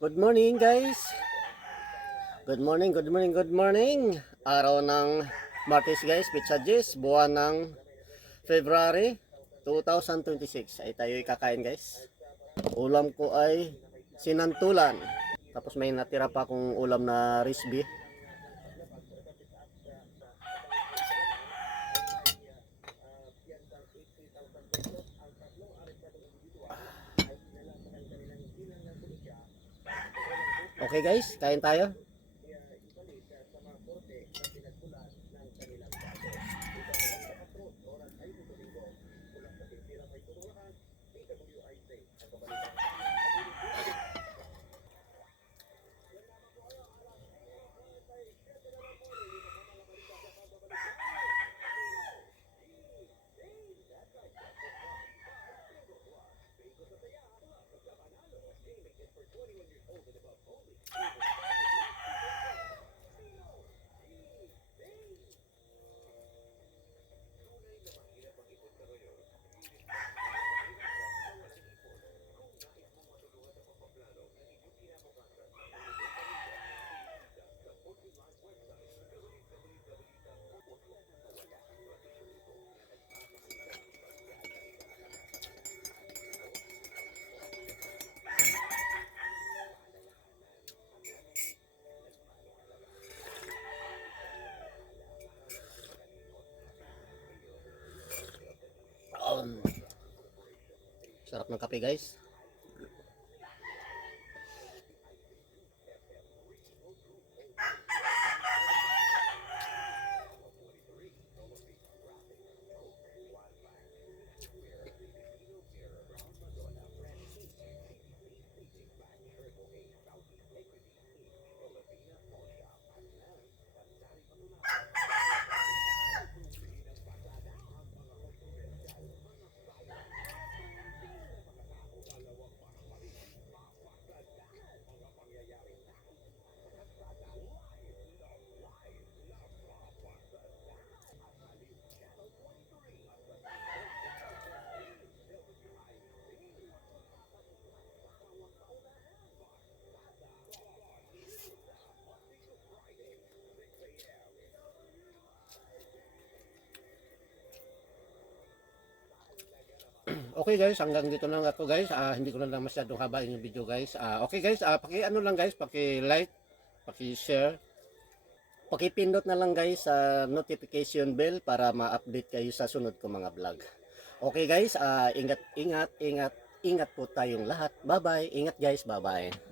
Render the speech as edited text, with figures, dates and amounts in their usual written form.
Good morning guys. Good morning, good morning, good morning. Araw ng Martes guys, Pizza buwan ng February 2026 ay tayo kakain guys. Ulam ko ay sinantulan. Tapos may natira pa akong ulam na risby. Okay guys, kain tayo. Sarap ng kape guys. Okay guys, hanggang dito lang ako guys. Hindi ko na lang masyadong habain yung video guys. Okay guys, paki-ano lang guys, paki-like, paki-share. Paki-pindot na lang guys sa notification bell para ma-update kayo sa sunod ko mga vlog. Okay guys, ingat po tayong lahat. Bye-bye. Ingat guys, bye-bye.